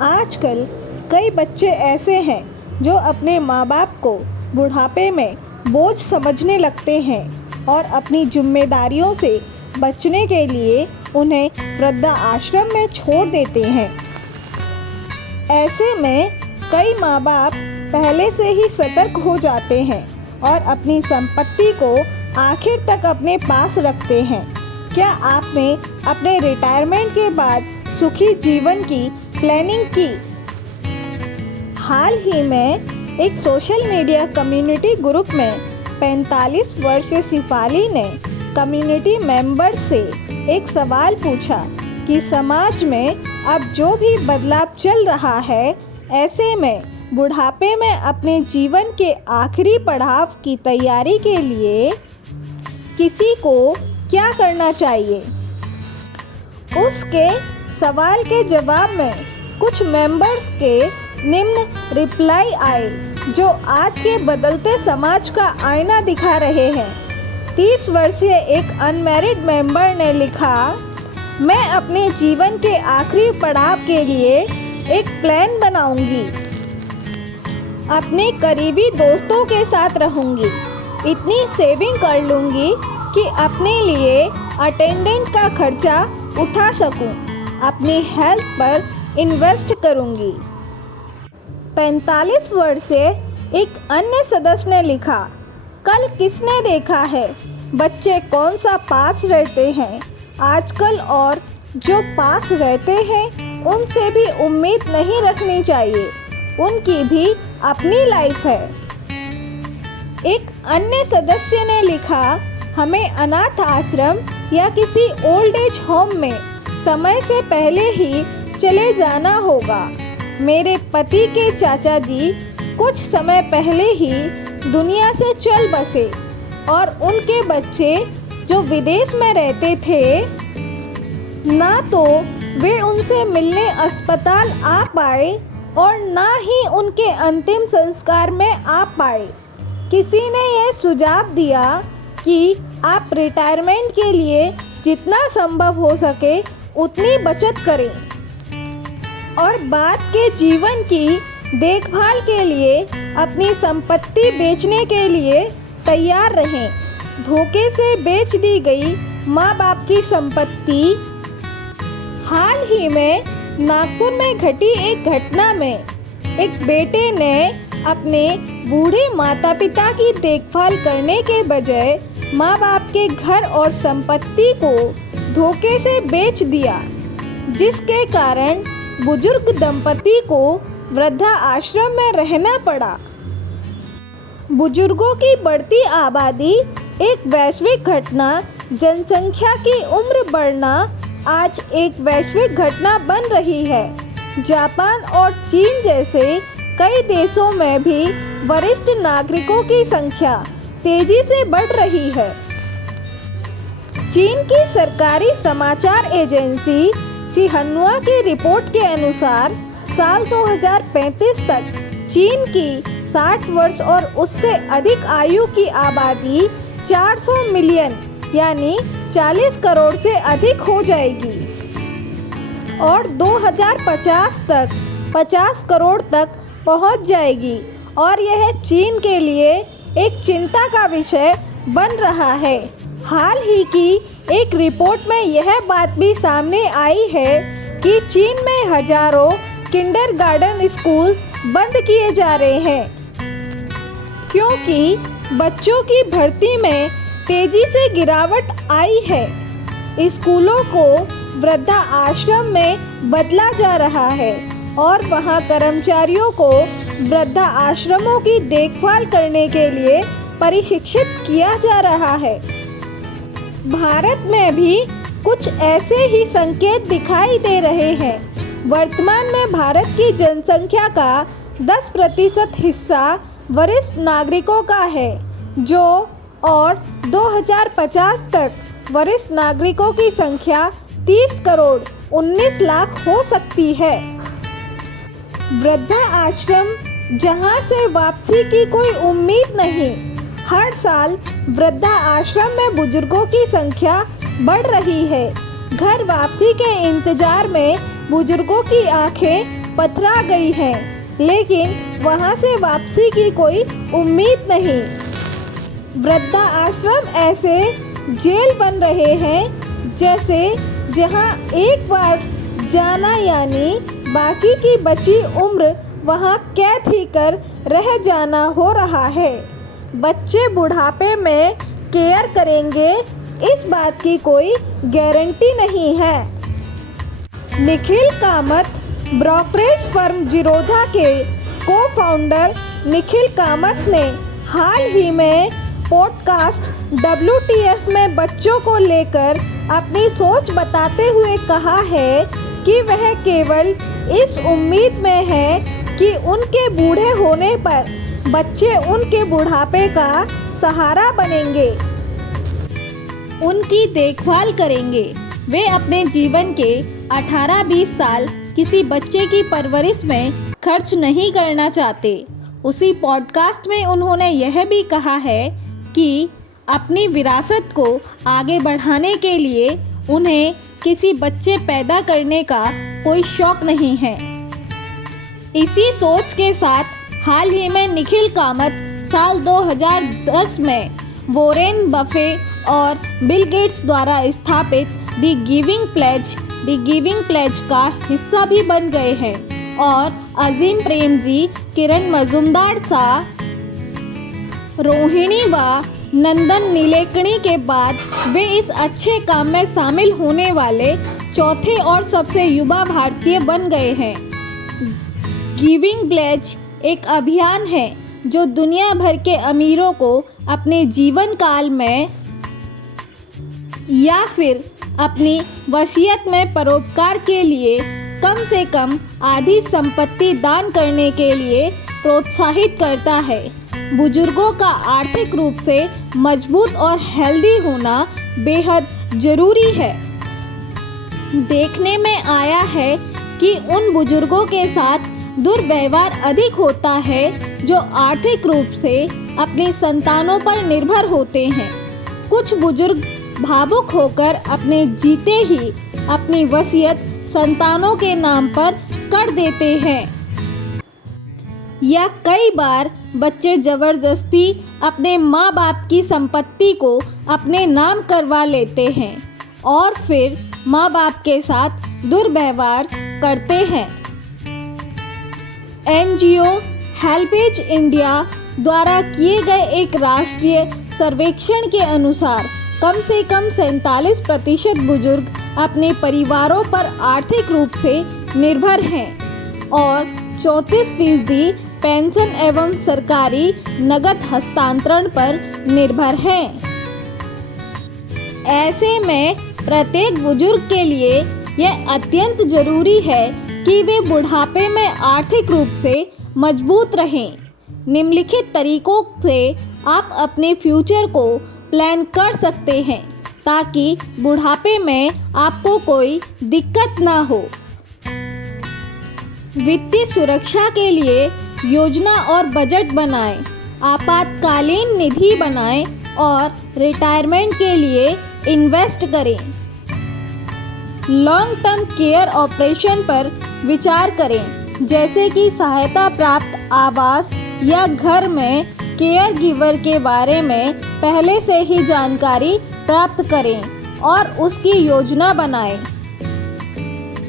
आजकल कई बच्चे ऐसे हैं जो अपने माँ बाप को बुढ़ापे में बोझ समझने लगते हैं और अपनी जिम्मेदारियों से बचने के लिए उन्हें वृद्धाश्रम में छोड़ देते हैं। ऐसे में कई माँ बाप पहले से ही सतर्क हो जाते हैं और अपनी संपत्ति को आखिर तक अपने पास रखते हैं। क्या आपने अपने रिटायरमेंट के बाद सुखी जीवन की प्लानिंग की? हाल ही में एक सोशल मीडिया कम्युनिटी ग्रुप में 45 वर्षीय शिफाली ने कम्युनिटी मेंबर से एक सवाल पूछा कि समाज में अब जो भी बदलाव चल रहा है, ऐसे में बुढ़ापे में अपने जीवन के आखिरी पड़ाव की तैयारी के लिए किसी को क्या करना चाहिए। उसके सवाल के जवाब में कुछ मेंबर्स के निम्न रिप्लाई आए जो आज के बदलते समाज का आईना दिखा रहे हैं। 30 वर्षीय एक अनमैरिड मेंबर ने लिखा, मैं अपने जीवन के आखिरी पड़ाव के लिए एक प्लान बनाऊंगी। अपने करीबी दोस्तों के साथ रहूंगी, इतनी सेविंग कर लूंगी कि अपने लिए अटेंडेंट का खर्चा उठा सकूं, अपनी हेल्थ पर इन्वेस्ट करूंगी। 45 वर्षीय एक अन्य सदस्य ने लिखा, कल किसने देखा है बच्चे कौन सा पास रहते हैं आजकल, और जो पास रहते हैं उनसे भी उम्मीद नहीं रखनी चाहिए, उनकी भी अपनी लाइफ है। एक अन्य सदस्य ने लिखा, हमें अनाथ आश्रम या किसी ओल्ड एज होम में समय से पहले ही चले जाना होगा। मेरे पति के चाचा जी कुछ समय पहले ही दुनिया से चल बसे और उनके बच्चे जो विदेश में रहते थे, ना तो वे उनसे मिलने अस्पताल आ पाए और ना ही उनके अंतिम संस्कार में आ पाए। किसी ने यह सुझाव दिया कि आप रिटायरमेंट के लिए जितना संभव हो सके उतनी बचत करें और बाद के जीवन की देखभाल के लिए अपनी संपत्ति बेचने के लिए तैयार रहें। धोखे से बेच दी गई माँ बाप की संपत्ति। हाल ही में नागपुर में घटी एक घटना में एक बेटे ने अपने बूढ़े माता पिता की देखभाल करने के बजाय माँ बाप के घर और संपत्ति को धोखे से बेच दिया, जिसके कारण बुजुर्ग दंपति को वृद्धाश्रम में रहना पड़ा। बुजुर्गों की बढ़ती आबादी एक वैश्विक घटना, जनसंख्या की उम्र बढ़ना आज एक वैश्विक घटना बन रही है। जापान और चीन जैसे कई देशों में भी वरिष्ठ नागरिकों की संख्या तेजी से बढ़ रही है। चीन की सरकारी समाचार एजेंसी सिन्हुआ की रिपोर्ट के अनुसार साल 2035 तक चीन की 60 वर्ष और उससे अधिक आयु की आबादी 400 मिलियन यानी 40 करोड़ से अधिक हो जाएगी और 2050 तक 50 करोड़ तक पहुंच जाएगी, और यह चीन के लिए एक चिंता का विषय बन रहा है। हाल ही की एक रिपोर्ट में यह बात भी सामने आई है कि चीन में हजारों किंडरगार्टन स्कूल बंद किए जा रहे हैं क्योंकि बच्चों की भर्ती में तेजी से गिरावट आई है। स्कूलों को वृद्धाश्रम में बदला जा रहा है और वहां कर्मचारियों को वृद्धाश्रमों की देखभाल करने के लिए प्रशिक्षित किया जा रहा है। भारत में भी कुछ ऐसे ही संकेत दिखाई दे रहे हैं। वर्तमान में भारत की जनसंख्या का 10% हिस्सा वरिष्ठ नागरिकों का है, जो और 2050 तक वरिष्ठ नागरिकों की संख्या 30 करोड़ 19 लाख हो सकती है। वृद्धाश्रम जहां से वापसी की कोई उम्मीद नहीं। हर साल वृद्धाश्रम में बुजुर्गों की संख्या बढ़ रही है। घर वापसी के इंतजार में बुजुर्गों की आंखें पथरा गई हैं, लेकिन वहाँ से वापसी की कोई उम्मीद नहीं। वृद्धा आश्रम ऐसे जेल बन रहे हैं जैसे जहाँ एक बार जाना यानी बाकी की बची उम्र वहाँ कैद ही कर रह जाना हो रहा है। बच्चे बुढ़ापे में केयर करेंगे इस बात की कोई गारंटी नहीं है। निखिल कामत ब्रोकरेज फर्म जीरोधा के को-फाउंडर निखिल कामत ने हाल ही में पॉडकास्ट WTF में बच्चों को लेकर अपनी सोच बताते हुए कहा है कि वह केवल इस उम्मीद में है कि उनके बूढ़े होने पर बच्चे उनके बुढ़ापे का सहारा बनेंगे, उनकी देखभाल करेंगे। वे अपने जीवन के 18-20 साल किसी बच्चे की परवरिश में खर्च नहीं करना चाहते। उसी पॉडकास्ट में उन्होंने यह भी कहा है कि अपनी विरासत को आगे बढ़ाने के लिए उन्हें किसी बच्चे पैदा करने का कोई शौक नहीं है। इसी सोच के साथ हाल ही में निखिल कामत साल 2010 में वॉरेन बफे और बिल गेट्स द्वारा स्थापित द गिविंग प्लेज का हिस्सा भी बन गए हैं और अजीम प्रेमजी, किरण मजुमदार सा, रोहिणी व नंदन नीलेकणी के बाद वे इस अच्छे काम में शामिल होने वाले चौथे और सबसे युवा भारतीय बन गए हैं। गिविंग प्लेज एक अभियान है जो दुनिया भर के अमीरों को अपने जीवन काल में या फिर अपनी वसीयत में परोपकार के लिए कम से कम आधी संपत्ति दान करने के लिए प्रोत्साहित करता है। बुजुर्गों का आर्थिक रूप से मजबूत और हेल्दी होना बेहद जरूरी है। देखने में आया है कि उन बुजुर्गों के साथ दुर्व्यवहार अधिक होता है जो आर्थिक रूप से अपनी संतानों पर निर्भर होते हैं। कुछ बुजुर्ग भावुक होकर अपने जीते ही अपनी वसीयत संतानों के नाम पर कर देते हैं या कई बार बच्चे जबरदस्ती अपने माँ बाप की संपत्ति को अपने नाम करवा लेते हैं और फिर माँ बाप के साथ दुर्व्यवहार करते हैं। NGO हेल्पेज इंडिया द्वारा किए गए एक राष्ट्रीय सर्वेक्षण के अनुसार कम से कम 47% बुजुर्ग अपने परिवारों पर आर्थिक रूप से निर्भर हैं और 34% पेंशन एवं सरकारी नकद हस्तांतरण पर निर्भर हैं। ऐसे में प्रत्येक बुजुर्ग के लिए यह अत्यंत जरूरी है कि वे बुढ़ापे में आर्थिक रूप से मजबूत रहें। निम्नलिखित तरीकों से आप अपने फ्यूचर को प्लान कर सकते हैं ताकि बुढ़ापे में आपको कोई दिक्कत ना हो। वित्तीय सुरक्षा के लिए योजना और बजट बनाएं, आपातकालीन निधि बनाएं और रिटायरमेंट के लिए इन्वेस्ट करें। लॉन्ग टर्म केयर ऑपरेशन पर विचार करें, जैसे कि सहायता प्राप्त आवास या घर में केयर गिवर के बारे में पहले से ही जानकारी प्राप्त करें और उसकी योजना बनाएं।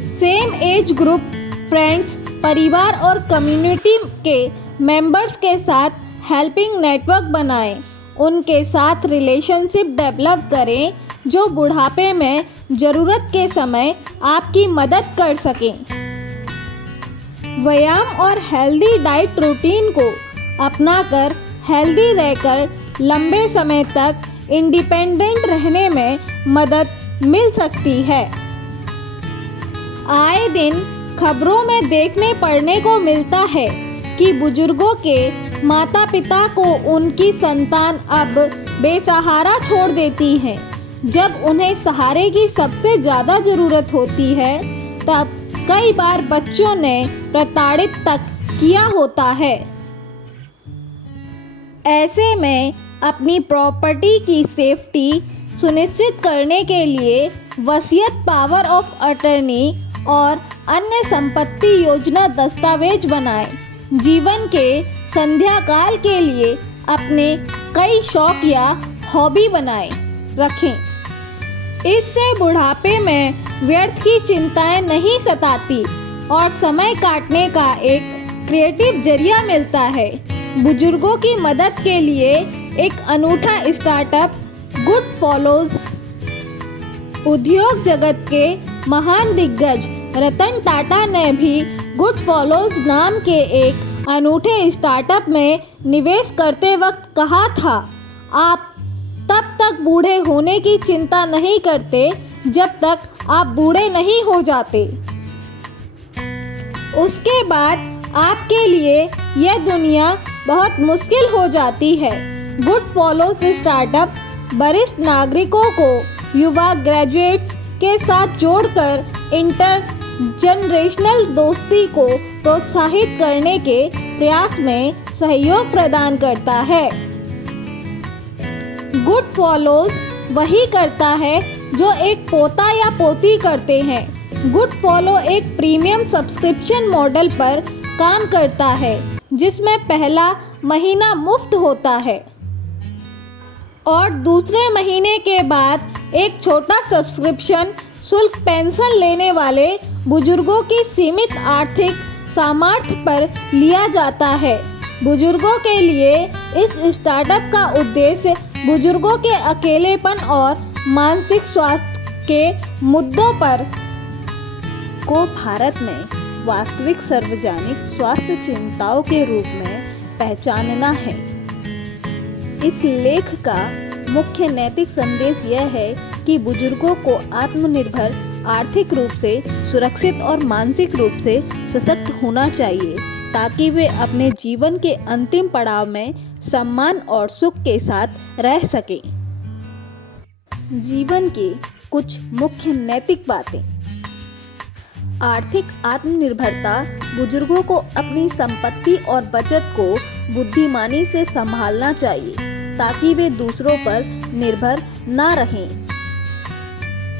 सेम एज ग्रुप, फ्रेंड्स, परिवार और कम्युनिटी के मेंबर्स के साथ हेल्पिंग नेटवर्क बनाएं। उनके साथ रिलेशनशिप डेवलप करें जो बुढ़ापे में ज़रूरत के समय आपकी मदद कर सकें। व्यायाम और हेल्दी डाइट रूटीन को अपनाकर हेल्दी रहकर लंबे समय तक इंडिपेंडेंट रहने में मदद मिल सकती है। आए दिन खबरों में देखने पढ़ने को मिलता है कि बुजुर्गों के माता पिता को उनकी संतान अब बेसहारा छोड़ देती है। जब उन्हें सहारे की सबसे ज़्यादा ज़रूरत होती है तब कई बार बच्चों ने प्रताड़ित तक किया होता है। ऐसे में अपनी प्रॉपर्टी की सेफ्टी सुनिश्चित करने के लिए वसीयत, पावर ऑफ अटर्नी और अन्य संपत्ति योजना दस्तावेज बनाएं। जीवन के संध्या काल के लिए अपने कई शौक या हॉबी बनाए रखें। इससे बुढ़ापे में व्यर्थ की चिंताएं नहीं सताती और समय काटने का एक क्रिएटिव जरिया मिलता है। बुजुर्गों की मदद के लिए एक अनूठा स्टार्टअप गुड फॉलोज। उद्योग जगत के महान दिग्गज रतन टाटा ने भी गुड फॉलोज नाम के एक अनूठे स्टार्टअप में निवेश करते वक्त कहा था, आप तब तक बूढ़े होने की चिंता नहीं करते जब तक आप बूढ़े नहीं हो जाते। उसके बाद आपके लिए यह दुनिया बहुत मुश्किल हो जाती है। गुड फॉलोज स्टार्टअप वरिष्ठ नागरिकों को युवा ग्रेजुएट्स के साथ जोड़कर इंटर जनरेशनल दोस्ती को प्रोत्साहित करने के प्रयास में सहयोग प्रदान करता है। गुड फॉलोज वही करता है जो एक पोता या पोती करते हैं। गुड फॉलो एक प्रीमियम सब्सक्रिप्शन मॉडल पर काम करता है जिसमें पहला महीना मुफ्त होता है और दूसरे महीने के बाद एक छोटा सब्सक्रिप्शन शुल्क पेंशन लेने वाले बुजुर्गों की सीमित आर्थिक सामर्थ्य पर लिया जाता है। बुजुर्गों के लिए इस स्टार्टअप का उद्देश्य बुजुर्गों के अकेलेपन और मानसिक स्वास्थ्य के मुद्दों पर को भारत में वास्तविक सार्वजनिक स्वास्थ्य चिंताओं के रूप में पहचानना है। इस लेख का मुख्य नैतिक संदेश यह है कि बुजुर्गों को आत्मनिर्भर, आर्थिक रूप से सुरक्षित और मानसिक रूप से सशक्त होना चाहिए ताकि वे अपने जीवन के अंतिम पड़ाव में सम्मान और सुख के साथ रह सकें। जीवन की कुछ मुख्य नैतिक बातें। आर्थिक आत्मनिर्भरता बुजुर्गों को अपनी संपत्ति और बचत को बुद्धिमानी से संभालना चाहिए ताकि वे दूसरों पर निर्भर न रहें।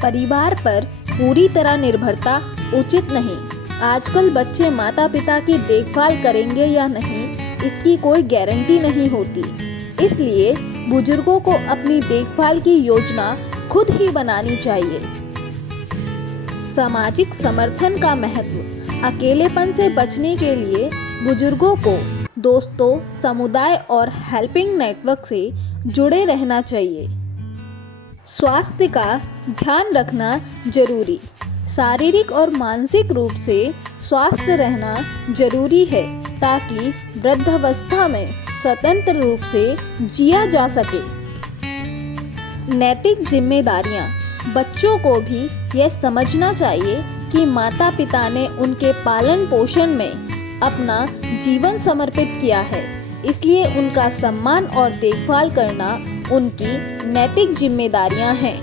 परिवार पर पूरी तरह निर्भरता उचित नहीं। आजकल बच्चे माता पिता की देखभाल करेंगे या नहीं, इसकी कोई गारंटी नहीं होती। इसलिए बुजुर्गों को अपनी देखभाल की योजना खुद ही बनानी चाहिए। सामाजिक समर्थन का महत्व। अकेलेपन से बचने के लिए बुजुर्गों को दोस्तों, समुदाय और हेल्पिंग नेटवर्क से जुड़े रहना चाहिए। स्वास्थ्य का ध्यान रखना जरूरी। शारीरिक और मानसिक रूप से स्वस्थ रहना जरूरी है ताकि वृद्धावस्था में स्वतंत्र रूप से जिया जा सके। नैतिक जिम्मेदारियां। बच्चों को भी यह समझना चाहिए कि माता पिता ने उनके पालन पोषण में अपना जीवन समर्पित किया है, इसलिए उनका सम्मान और देखभाल करना उनकी नैतिक जिम्मेदारियां हैं।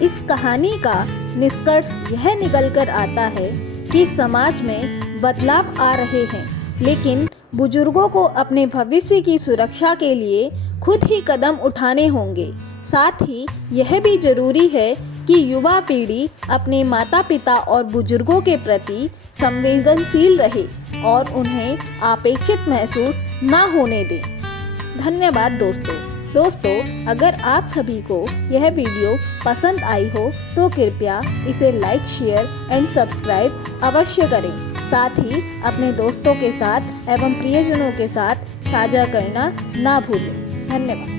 इस कहानी का निष्कर्ष यह निकलकर आता है कि समाज में बदलाव आ रहे हैं, लेकिन बुजुर्गों को अपने भविष्य की सुरक्षा के लिए खुद ही कदम उठाने होंगे। साथ ही यह भी जरूरी है कि युवा पीढ़ी अपने माता पिता और बुजुर्गों के प्रति संवेदनशील रहे और उन्हें अपेक्षित महसूस न होने दें। धन्यवाद दोस्तों, अगर आप सभी को यह वीडियो पसंद आई हो तो कृपया इसे लाइक, शेयर एंड सब्सक्राइब अवश्य करें। साथ ही अपने दोस्तों के साथ एवं प्रियजनों के साथ साझा करना ना भूलें। धन्यवाद।